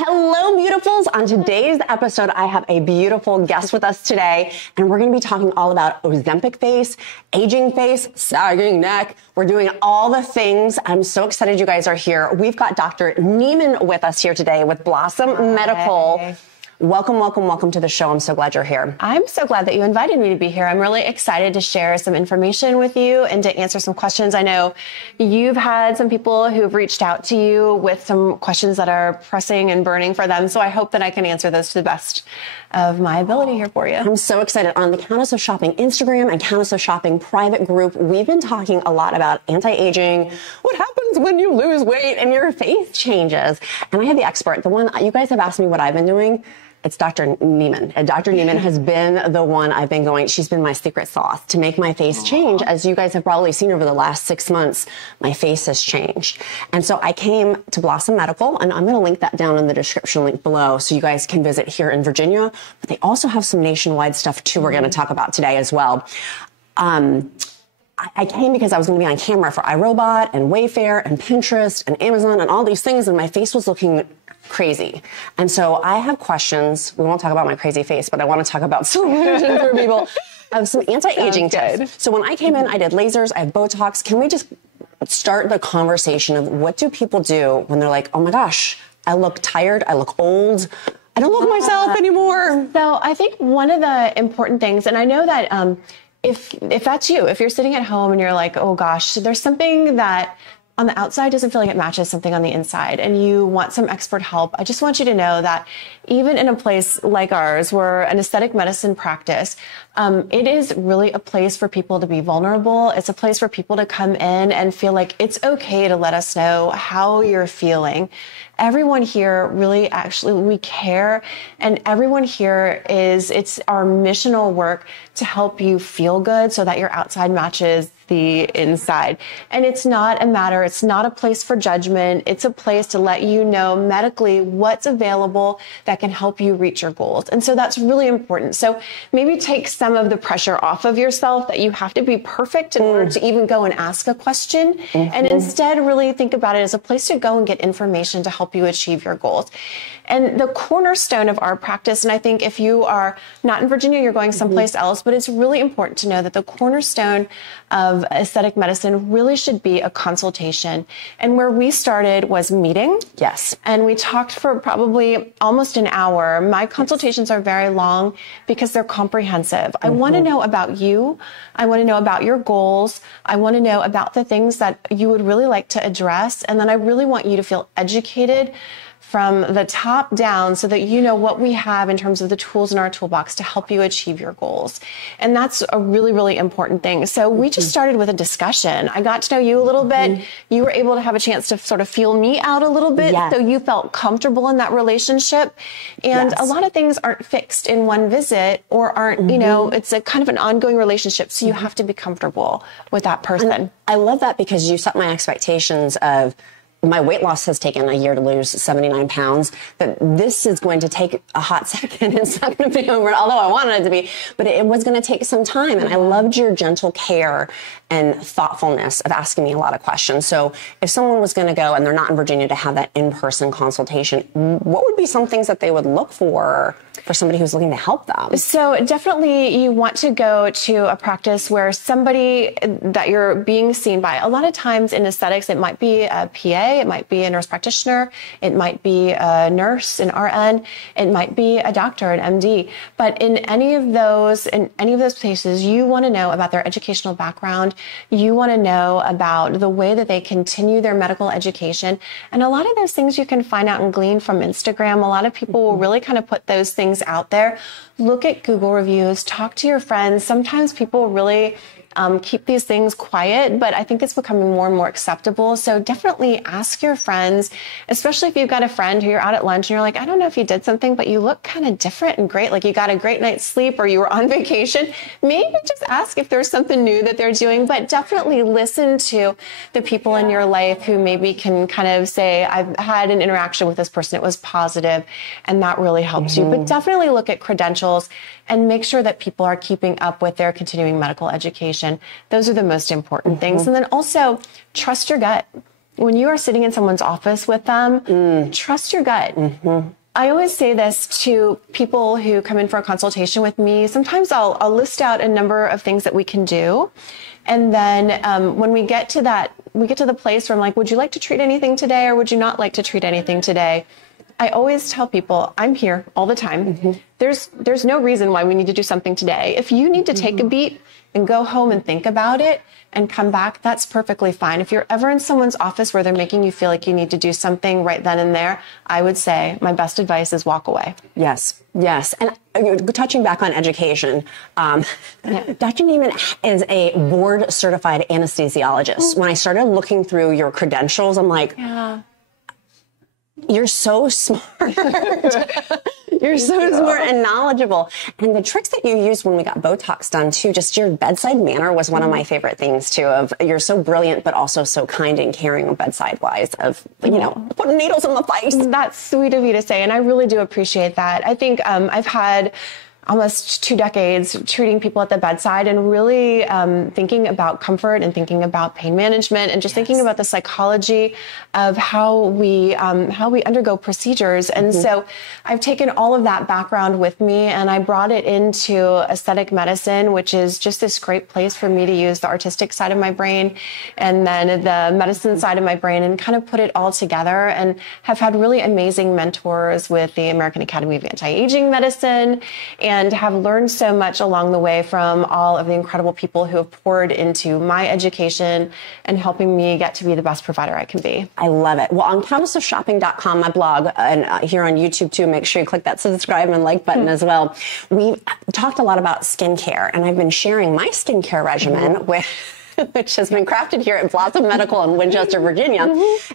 Hello, beautifuls. On today's episode, I have a beautiful guest with us today, and we're going to be talking all about Ozempic face, aging face, sagging neck. We're doing all the things. I'm so excited you guys are here. We've got Dr. NIEMAN with us here today with Blossom Medical. Welcome, welcome, welcome to the show. I'm so glad you're here. I'm so glad that you invited me to be here. I'm really excited to share some information with you and to answer some questions. I know you've had some people who've reached out to you with some questions that are pressing and burning for them. So I hope that I can answer those to the best of my ability here for you. I'm so excited. On the Countess of Shopping Instagram and Countess of Shopping private group, we've been talking a lot about anti-aging, what happens when you lose weight and your face changes. And I have the expert, the one you guys have asked me what I've been doing. It's Dr. NIEMAN. And Dr. NIEMAN has been the one I've been going, she's been my secret sauce to make my face change. As you guys have probably seen over the last 6 months, my face has changed. And so I came to Blossom Medical, and I'm going to link that down in the description link below so you guys can visit here in Virginia. But they also have some nationwide stuff too we're going to talk about today as well. I came because I was going to be on camera for iRobot and Wayfair and Pinterest and Amazon and all these things, and my face was looking crazy. And so I have questions. We won't talk about my crazy face, but I want to talk about solutions for people of some anti-aging tips. So when I came in, I did lasers, I have Botox. Can we just start the conversation of what do people do when they're like, oh my gosh, I look tired, I look old, I don't look myself anymore? So I think one of the important things, and I know that if that's you, if you're sitting at home and you're like, oh gosh, there's something that on the outside doesn't feel like it matches something on the inside and you want some expert help, I just want you to know that even in a place like ours, we're an aesthetic medicine practice, it is really a place for people to be vulnerable. It's a place for people to come in and feel like it's okay to let us know how you're feeling. Everyone here really actually, we care, and everyone here it's our missional work to help you feel good so that your outside matches the inside. And it's not a place for judgment. It's a place to let you know medically what's available that can help you reach your goals. And so that's really important. So maybe take some of the pressure off of yourself that you have to be perfect in order to even go and ask a question. And instead really think about it as a place to go and get information to help you achieve your goals. And the cornerstone of our practice, and I think if you are not in Virginia, you're going someplace else, but it's really important to know that the cornerstone of aesthetic medicine really should be a consultation. And where we started was meeting. Yes. And we talked for probably almost an hour. My consultations are very long because they're comprehensive. I want to know about you. I want to know about your goals. I want to know about the things that you would really like to address. And then I really want you to feel educated from the top down so that you know what we have in terms of the tools in our toolbox to help you achieve your goals. And that's a really, really important thing. So we just started with a discussion. I got to know you a little bit. You were able to have a chance to sort of feel me out a little bit. So you felt comfortable in that relationship. And a lot of things aren't fixed in one visit or aren't, you know, it's a kind of an ongoing relationship. So you have to be comfortable with that person. And I love that because you set my expectations of my weight loss has taken a year to lose 79 pounds, but this is going to take a hot second. It's not going to be over, although I wanted it to be, but it was going to take some time. And I loved your gentle care and thoughtfulness of asking me a lot of questions. So if someone was going to go and they're not in Virginia to have that in-person consultation, what would be some things that they would look for somebody who's looking to help them? So definitely you want to go to a practice where somebody that you're being seen by. A lot of times in aesthetics, it might be a PA, it might be a nurse practitioner, it might be a nurse, an RN, it might be a doctor, an MD. But in any of those places, you want to know about their educational background. You want to know about the way that they continue their medical education. And a lot of those things you can find out and glean from Instagram. A lot of people will really kind of put those things out there. Look at Google reviews, talk to your friends. Sometimes people really keep these things quiet, but I think it's becoming more and more acceptable. So definitely ask your friends, especially if you've got a friend who you're out at lunch and you're like, I don't know if you did something, but you look kind of different and great. Like you got a great night's sleep or you were on vacation. Maybe just ask if there's something new that they're doing, but definitely listen to the people in your life who maybe can kind of say, I've had an interaction with this person. It was positive and that really helps you. But definitely look at credentials and make sure that people are keeping up with their continuing medical education. Those are the most important things. And then also trust your gut. when you are sitting in someone's office with them, trust your gut. I always say this to people who come in for a consultation with me. Sometimes I'll list out a number of things that we can do. And then when we get to the place where I'm like, would you like to treat anything today, or would you not like to treat anything today? I always tell people, I'm here all the time. There's no reason why we need to do something today. If you need to take a beat and go home and think about it and come back, that's perfectly fine. If you're ever in someone's office where they're making you feel like you need to do something right then and there, I would say my best advice is walk away. Yes, yes. And touching back on education, Dr. NIEMAN is a board certified anesthesiologist. When I started looking through your credentials, I'm like, you're so smart. You're so smart and knowledgeable. And the tricks that you used when we got Botox done too, just your bedside manner was one of my favorite things too, of you're so brilliant, but also so kind and caring bedside wise of, you know, putting needles in the face. That's sweet of you to say. And I really do appreciate that. I think I've had almost 2 decades treating people at the bedside and really thinking about comfort and thinking about pain management and just thinking about the psychology of how we undergo procedures. And so I've taken all of that background with me and I brought it into aesthetic medicine, which is just this great place for me to use the artistic side of my brain and then the medicine side of my brain and kind of put it all together, and have had really amazing mentors with the American Academy of Anti-Aging Medicine, and have learned so much along the way from all of the incredible people who have poured into my education and helping me get to be the best provider I can be. I love it. Well, on countessofshopping.com, my blog, and here on YouTube too, make sure you click that subscribe and like button as well. We talked a lot about skincare, and I've been sharing my skincare regimen with which has been crafted here at Blossom Medical in Winchester, Virginia.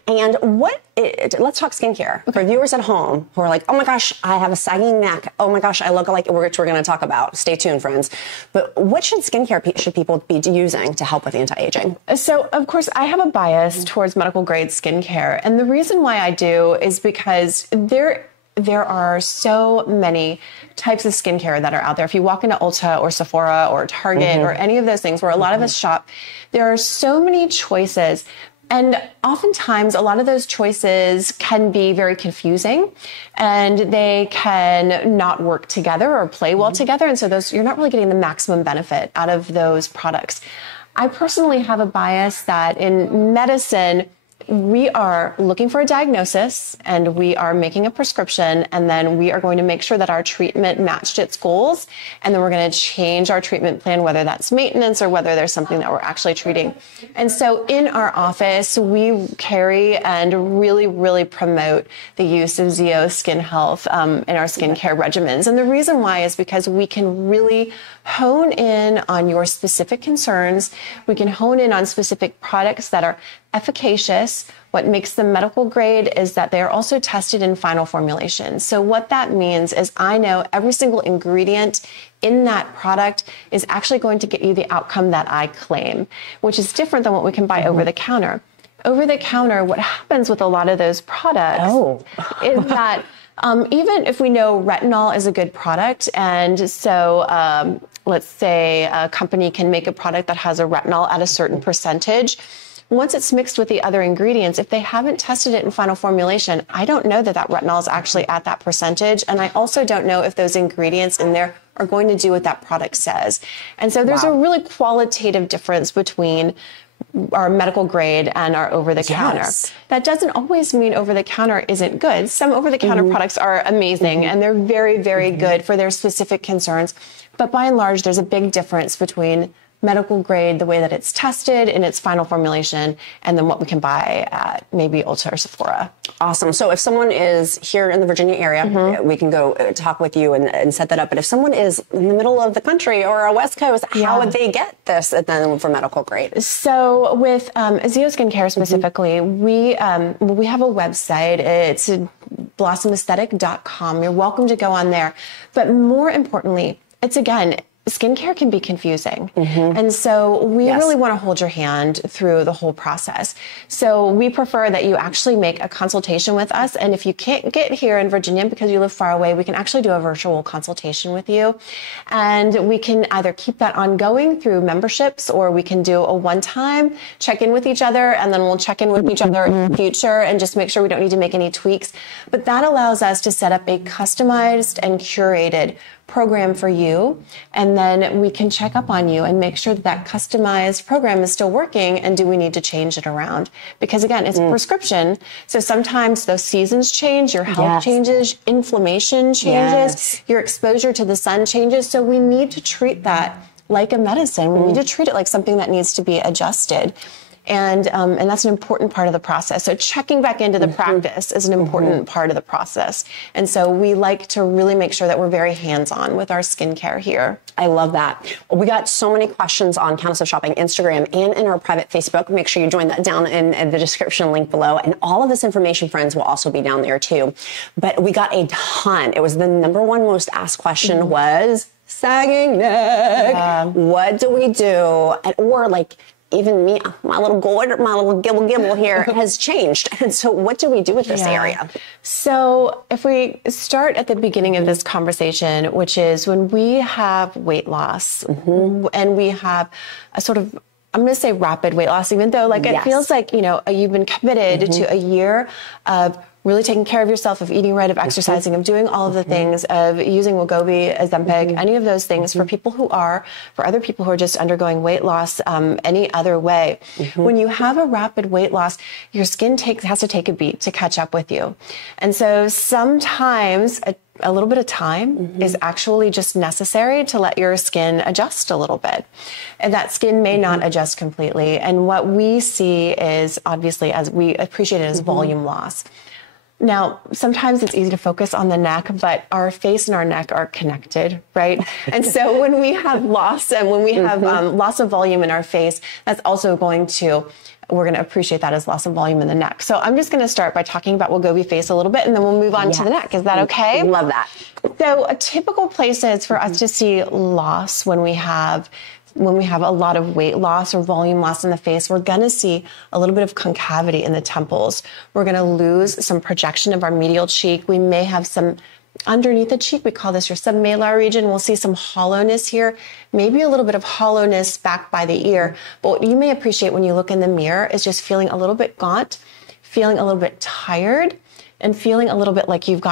And let's talk skincare. For viewers at home who are like, oh my gosh, I have a sagging neck. Oh my gosh, I look like, which we're going to talk about. Stay tuned, friends. But what skincare should people be using to help with anti-aging? So, of course, I have a bias towards medical grade skincare. And the reason why I do is because there are so many types of skincare that are out there. If you walk into Ulta or Sephora or Target or any of those things where a lot of us shop, there are so many choices. And oftentimes, a lot of those choices can be very confusing and they can not work together or play well together. And so you're not really getting the maximum benefit out of those products. I personally have a bias that in medicine, we are looking for a diagnosis and we are making a prescription, and then we are going to make sure that our treatment matched its goals. And then we're going to change our treatment plan, whether that's maintenance or whether there's something that we're actually treating. And so in our office, we carry and really, really promote the use of ZO Skin Health in our skincare regimens. And the reason why is because we can really hone in on your specific concerns. We can hone in on specific products that are efficacious. What makes them medical grade is that they are also tested in final formulation. So what that means is I know every single ingredient in that product is actually going to get you the outcome that I claim, which is different than what we can buy over the counter. Over the counter, what happens with a lot of those products is that even if we know retinol is a good product, and so let's say a company can make a product that has a retinol at a certain percentage, once it's mixed with the other ingredients, if they haven't tested it in final formulation, I don't know that that retinol is actually at that percentage. And I also don't know if those ingredients in there are going to do what that product says. And so there's a really qualitative difference between our medical grade and our over-the-counter. That doesn't always mean over-the-counter isn't good. Some over-the-counter products are amazing and they're very, very good for their specific concerns. But by and large, there's a big difference between medical grade, the way that it's tested in its final formulation, and then what we can buy at maybe Ulta or Sephora. Awesome. So if someone is here in the Virginia area, we can go talk with you and set that up. But if someone is in the middle of the country or a West Coast, how would they get this then for medical grade? So with ZO Skincare specifically, we have a website. It's blossomaesthetic.com. You're welcome to go on there. But more importantly, it's again, skincare can be confusing. And so we really want to hold your hand through the whole process. So we prefer that you actually make a consultation with us. And if you can't get here in Virginia because you live far away, we can actually do a virtual consultation with you. And we can either keep that ongoing through memberships, or we can do a one-time check-in with each other, and then we'll check in with each other in the future and just make sure we don't need to make any tweaks. But that allows us to set up a customized and curated program for you, and then we can check up on you and make sure that that customized program is still working, and do we need to change it around? Because again, it's a prescription, so sometimes those seasons change, your health changes, inflammation changes, your exposure to the sun changes, so we need to treat that like a medicine. We need to treat it like something that needs to be adjusted. And that's an important part of the process. So checking back into the practice is an important part of the process. And so we like to really make sure that we're very hands-on with our skincare here. I love that. We got so many questions on Countess of Shopping Instagram and in our private Facebook. Make sure you join that down in the description link below. And all of this information, friends, will also be down there too. But we got a ton. It was the #1 most asked question was sagging neck. What do we do? Or like, even me, my little gibble here has changed. And so what do we do with this area? So if we start at the beginning of this conversation, which is when we have weight loss and we have a sort of, I'm going to say rapid weight loss, even though like it feels like, you know, you've been committed to a year of really taking care of yourself, of eating right, of exercising, of doing all of the things, of using WEGOVY, OZEMPIC, any of those things for people who are, for other people who are just undergoing weight loss any other way. When you have a rapid weight loss, your skin has to take a beat to catch up with you. And so sometimes a little bit of time is actually just necessary to let your skin adjust a little bit. And that skin may not adjust completely. And what we see is, obviously, as we appreciate it as volume loss. Now, sometimes it's easy to focus on the neck, but our face and our neck are connected, right? And so when we have loss and when we have loss of volume in our face, that's also we're going to appreciate that as loss of volume in the neck. So I'm just going to start by talking about WEGOVY face a little bit, and then we'll move on to the neck. Is that okay? Love that. So a typical place is for us to see loss when we have a lot of weight loss or volume loss in the face, we're going to see a little bit of concavity in the temples. We're going to lose some projection of our medial cheek. We may have some underneath the cheek. We call this your submalar region. We'll see some hollowness here, maybe a little bit of hollowness back by the ear. But what you may appreciate when you look in the mirror is just feeling a little bit gaunt, feeling a little bit tired, and feeling a little bit like you've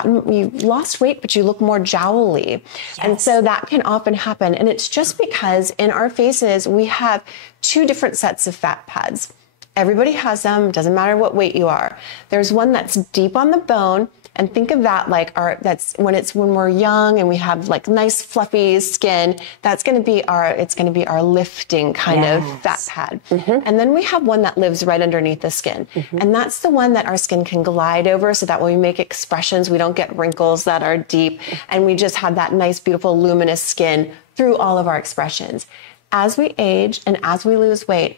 lost weight, but you look more jowly. And so that can often happen. And it's just because in our faces, we have 2 different sets of fat pads. Everybody has them, doesn't matter what weight you are. There's one that's deep on the bone, and think of that like that's when we're young and we have like nice fluffy skin, it's going to be our lifting kind of fat pad. And then we have one that lives right underneath the skin. And that's the one that our skin can glide over, so that when we make expressions, we don't get wrinkles that are deep, and we just have that nice, beautiful, luminous skin through all of our expressions. As we age and as we lose weight,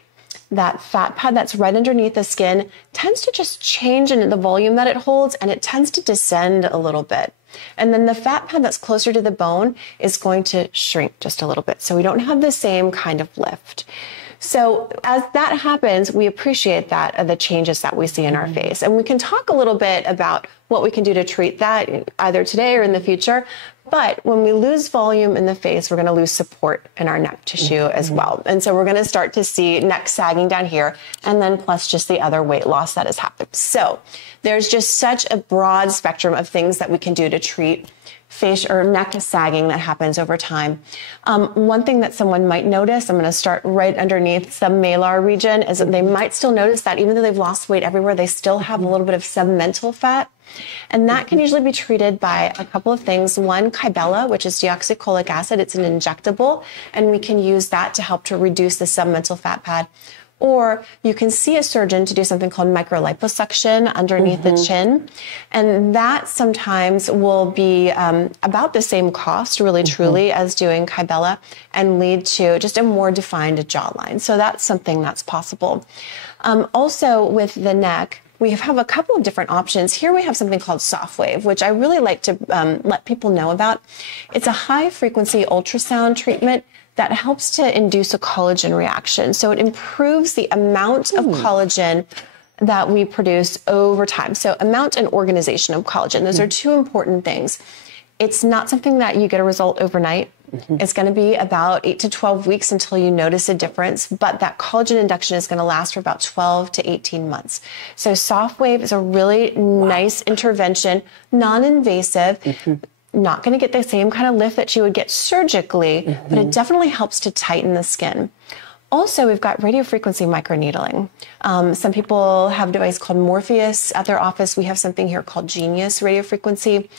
that fat pad that's right underneath the skin tends to just change in the volume that it holds, and it tends to descend a little bit. And then the fat pad that's closer to the bone is going to shrink just a little bit. So we don't have the same kind of lift. So as that happens, we appreciate the changes that we see in our face. And we can talk a little bit about what we can do to treat that either today or in the future. But when we lose volume in the face, we're going to lose support in our neck tissue as well. And so we're going to start to see neck sagging down here, and then plus just the other weight loss that has happened. So there's just such a broad spectrum of things that we can do to treat face or neck sagging that happens over time. One thing that someone might notice, I'm going to start right underneath submalar region, is that they might still notice that even though they've lost weight everywhere, they still have a little bit of submental fat. And that can usually be treated by a couple of things. One, Kybella, which is deoxycholic acid. It's an injectable, and we can use that to help to reduce the submental fat pad. Or you can see a surgeon to do something called microliposuction underneath the chin. And that sometimes will be about the same cost, really truly, as doing Kybella, and lead to just a more defined jawline. So that's something that's possible. Also with the neck, we have a couple of different options. Here we have something called Soft Wave, which I really like to let people know about. It's a high frequency ultrasound treatment that helps to induce a collagen reaction. So it improves the amount of collagen that we produce over time. So amount and organization of collagen, those are two important things. It's not something that you get a result overnight. It's going to be about 8 to 12 weeks until you notice a difference, but that collagen induction is going to last for about 12 to 18 months. So Soft Wave is a really nice intervention, non-invasive, not going to get the same kind of lift that you would get surgically, but it definitely helps to tighten the skin. Also, we've got radiofrequency microneedling. Some people have a device called Morpheus at their office. We have something here called Genius radiofrequency.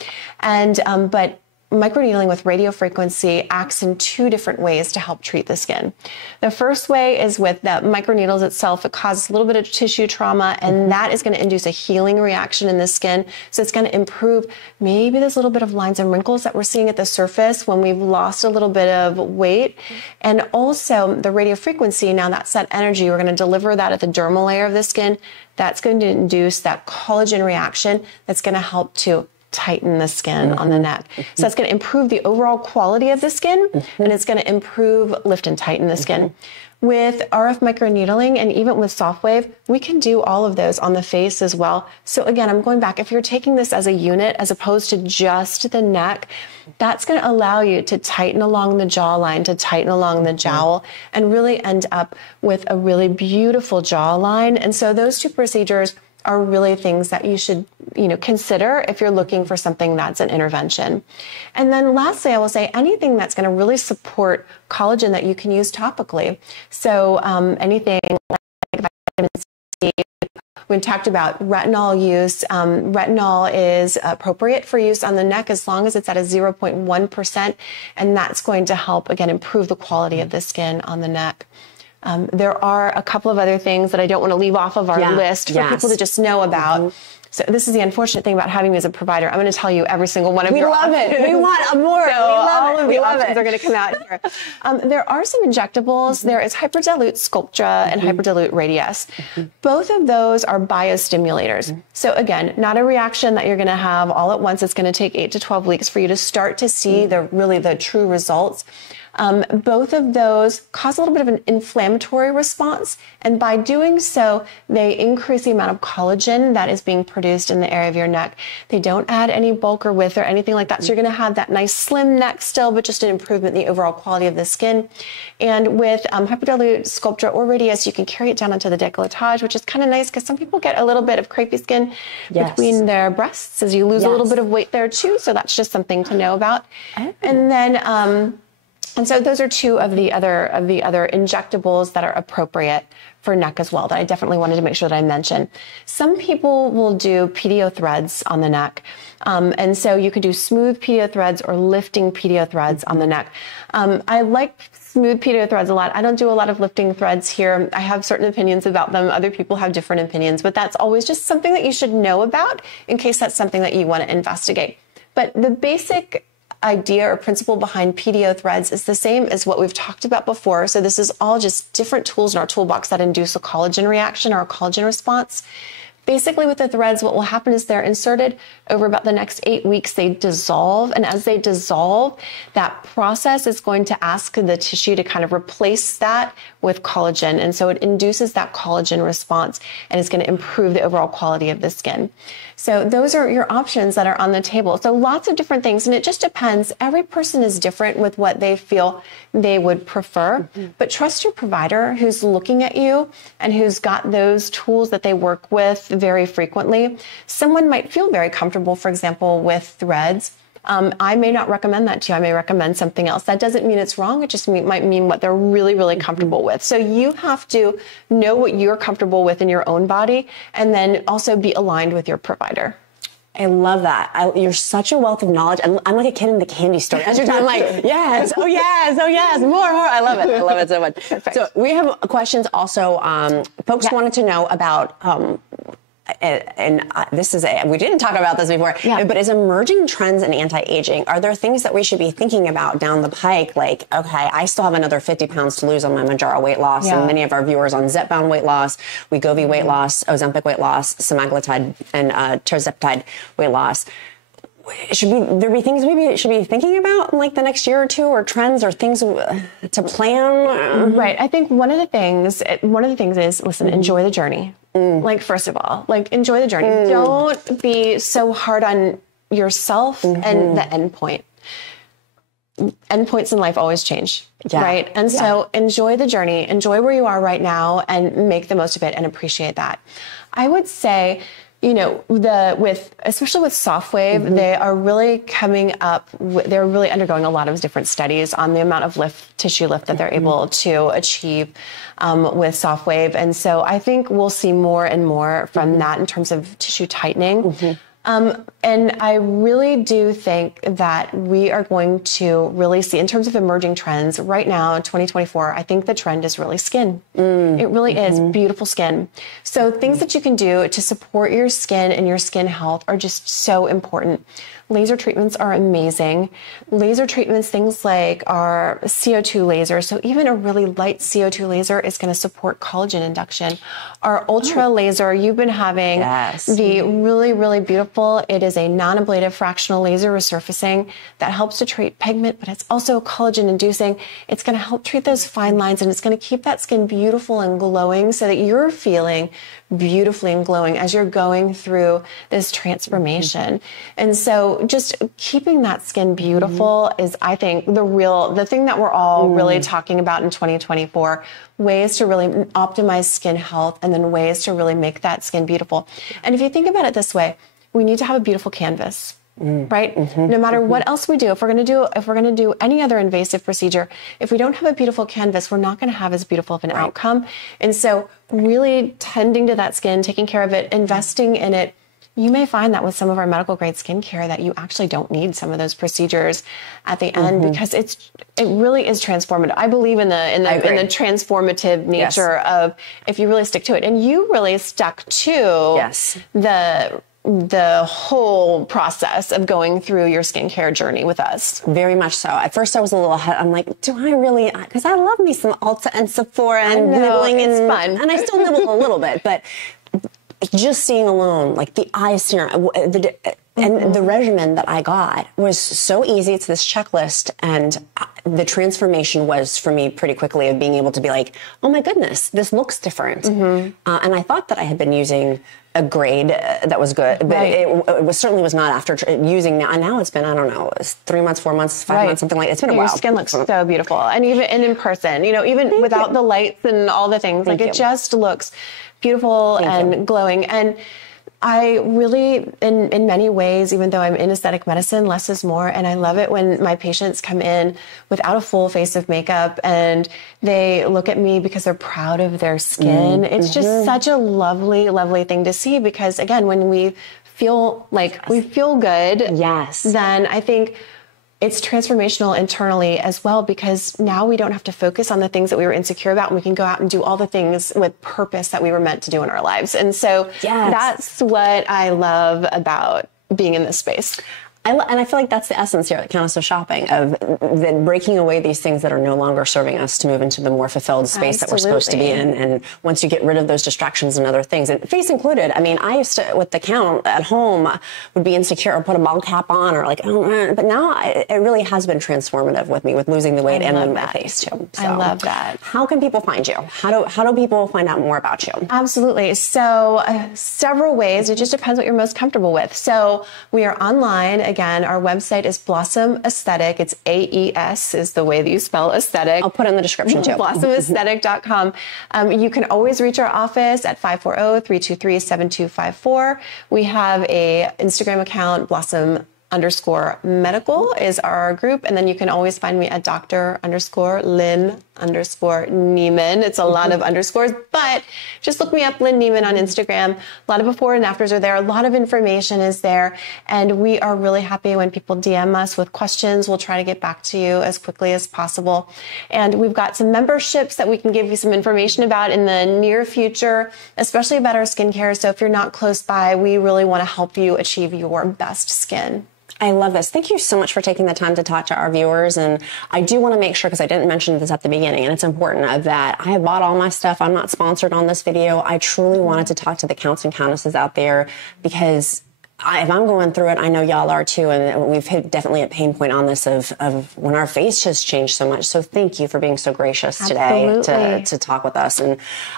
And, but microneedling with radiofrequency acts in two different ways to help treat the skin. The first way is with the microneedles itself. It causes a little bit of tissue trauma, and that is going to induce a healing reaction in the skin. So it's going to improve maybe this little bit of lines and wrinkles that we're seeing at the surface when we've lost a little bit of weight. And also the radiofrequency, now that's that energy, we're going to deliver that at the dermal layer of the skin. That's going to induce that collagen reaction that's going to help to tighten the skin on the neck. So that's going to improve the overall quality of the skin, and it's going to improve, lift, and tighten the skin. With RF microneedling and even with Soft Wave, we can do all of those on the face as well. So again, I'm going back. If you're taking this as a unit as opposed to just the neck, that's going to allow you to tighten along the jawline, to tighten along the jowl, and really end up with a really beautiful jawline. And so those two procedures are really things that you should, consider if you're looking for something that's an intervention. And then lastly, I will say anything that's going to really support collagen that you can use topically. So anything like vitamin C. We talked about retinol use. Retinol is appropriate for use on the neck as long as it's at a 0.1%, and that's going to help, again, improve the quality of the skin on the neck. There are a couple of other things that I don't want to leave off of our list for people to just know about. So this is the unfortunate thing about having me as a provider. I'm going to tell you every single one of your options. We love it. We want more. So all of the options are going to come out here. There are some injectables. There is Hyperdilute Sculptra and Hyperdilute Radius. Both of those are biostimulators. So again, not a reaction that you're going to have all at once. It's going to take 8 to 12 weeks for you to start to see the true results. Both of those cause a little bit of an inflammatory response, and by doing so, they increase the amount of collagen that is being produced in the area of your neck. They don't add any bulk or width or anything like that, so you're going to have that nice slim neck still, but just an improvement in the overall quality of the skin. And with Hyperdilute Sculptra or Radius, you can carry it down onto the décolletage, which is kind of nice because some people get a little bit of crepey skin between their breasts as you lose a little bit of weight there too, so that's just something to know about. And then and so those are two of the other injectables that are appropriate for neck as well that I definitely wanted to make sure that I mentioned. Some people will do PDO threads on the neck. And so you could do smooth PDO threads or lifting PDO threads on the neck. I like smooth PDO threads a lot. I don't do a lot of lifting threads here. I have certain opinions about them. Other people have different opinions, but that's always just something that you should know about in case that's something that you want to investigate. But the basic idea or principle behind PDO threads is the same as what we've talked about before. So this is all just different tools in our toolbox that induce a collagen reaction or a collagen response. Basically with the threads, what will happen is they're inserted over about the next 8 weeks, they dissolve. And as they dissolve, that process is going to ask the tissue to kind of replace that with collagen. And so it induces that collagen response and it's going to improve the overall quality of the skin. So those are your options that are on the table. So lots of different things. And it just depends. Every person is different with what they feel they would prefer. But trust your provider who's looking at you and who's got those tools that they work with very frequently. Someone might feel very comfortable, for example, with threads. I may not recommend that to you. I may recommend something else. That doesn't mean it's wrong. It just might mean what they're really, really comfortable with. So you have to know what you're comfortable with in your own body and then also be aligned with your provider. I love that. You're such a wealth of knowledge. I'm like a kid in the candy store. As you're talking, I'm like, yes, oh yes, oh yes, more. I love it. I love it so much. Perfect. So we have questions also. Folks wanted to know about this is we didn't talk about this before, but as emerging trends in anti-aging, are there things that we should be thinking about down the pike? Like, okay, I still have another 50 pounds to lose on my Mounjaro weight loss, and many of our viewers on Zepbound weight loss, WEGOVY weight loss, OZEMPIC weight loss, semaglutide and tirzepatide weight loss. Should there be things we should be thinking about in like the next year or two, or trends or things to plan? Right. I think one of the things is, listen, enjoy the journey. Like, first of all, like, enjoy the journey. Don't be so hard on yourself and the end point. Endpoints in life always change, right? And so enjoy the journey, enjoy where you are right now, and make the most of it and appreciate that. I would say, you know, especially with SoftWave, they are really coming up, they're really undergoing a lot of different studies on the amount of tissue lift that they're able to achieve with SoftWave. And so I think we'll see more and more from that in terms of tissue tightening. And I really do think that we are going to really see, in terms of emerging trends right now in 2024, I think the trend is really skin. It really is beautiful skin. So things that you can do to support your skin and your skin health are just so important. Laser treatments are amazing. Laser treatments, things like our CO2 laser. So even a really light CO2 laser is going to support collagen induction. Our ultra laser, you've been having the really, really beautiful. It is a non-ablative fractional laser resurfacing that helps to treat pigment, but it's also collagen inducing. It's going to help treat those fine lines, and it's going to keep that skin beautiful and glowing so that you're feeling beautifully and glowing as you're going through this transformation. And so just keeping that skin beautiful is, I think, the thing that we're all really talking about in 2024, ways to really optimize skin health and then ways to really make that skin beautiful. And if you think about it this way, we need to have a beautiful canvas. Right? No matter what else we do, if we're going to do any other invasive procedure, if we don't have a beautiful canvas, we're not going to have as beautiful of an outcome. And so really tending to that skin, taking care of it, investing in it. You may find that with some of our medical grade skincare that you actually don't need some of those procedures at the end, because it really is transformative. I believe in the transformative nature of, if you really stick to it. And you really stuck to the whole process of going through your skincare journey with us. Very much so. At first I was a little, I'm like, do I really, because I love me some Ulta and Sephora and nibbling. It's fun. And I still nibble a little bit, but just seeing alone, like the eye serum, and the regimen that I got was so easy. It's this checklist, and the transformation was for me pretty quickly of being able to be like, oh my goodness, this looks different. And I thought that I had been using a grade that was good, but it certainly was not after using now. And now it's been, I don't know, 3 months, 4 months, 5 months, something like that. It's been a while. Your skin looks so beautiful. And even in person, you know, even without the lights and all the things, like it just looks beautiful and glowing. And I really, in many ways, even though I'm in aesthetic medicine, less is more. And I love it when my patients come in without a full face of makeup and they look at me because they're proud of their skin. It's just such a lovely, lovely thing to see, because again, when we feel like we feel good, then I think it's transformational internally as well, because now we don't have to focus on the things that we were insecure about, and we can go out and do all the things with purpose that we were meant to do in our lives. And so that's what I love about being in this space. And I feel like that's the essence here at Countess of Shopping, of the breaking away these things that are no longer serving us to move into the more fulfilled space that we're supposed to be in. And once you get rid of those distractions and other things, and face included, I mean, I used to, with the count at home, would be insecure or put a ball cap on or like, oh, but now it really has been transformative with me, with losing the weight and then my face too. So I love that. How can people find you? How do people find out more about you? Absolutely. So several ways. It just depends what you're most comfortable with. So we are online. Again, our website is Blossom Aesthetic. It's AES is the way that you spell aesthetic. I'll put it in the description too. BlossomAesthetic.com. You can always reach our office at 540-323-7254. We have a Instagram account, Blossom_medical is our group. And then you can always find me at Dr_LYNN LYNN_NIEMAN. It's a lot of underscores, but just look me up, LYNN NIEMAN on Instagram. A lot of before and afters are there. A lot of information is there. And we are really happy when people DM us with questions. We'll try to get back to you as quickly as possible. And we've got some memberships that we can give you some information about in the near future, especially about our skincare. So if you're not close by, we really want to help you achieve your best skin. I love this. Thank you so much for taking the time to talk to our viewers. And I do want to make sure, because I didn't mention this at the beginning, and it's important, that I bought all my stuff. I'm not sponsored on this video. I truly wanted to talk to the counts and countesses out there, because if I'm going through it, I know y'all are too, and we've hit definitely a pain point on this of when our face has changed so much. So thank you for being so gracious today to talk with us, and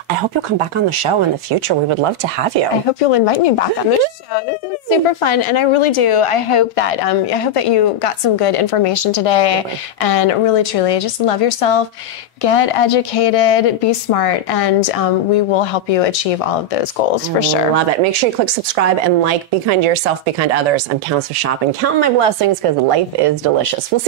I hope you'll come back on the show in the future. We would love to have you. I hope you'll invite me back on the show. This was super fun, and I really do. I hope that you got some good information today, and really truly just love yourself, get educated, be smart, and we will help you achieve all of those goals for sure. Love it. Make sure you click subscribe and like. Be kind to yourself, be kind to others. I'm Countess of Shopping. Count my blessings, because life is delicious. We'll see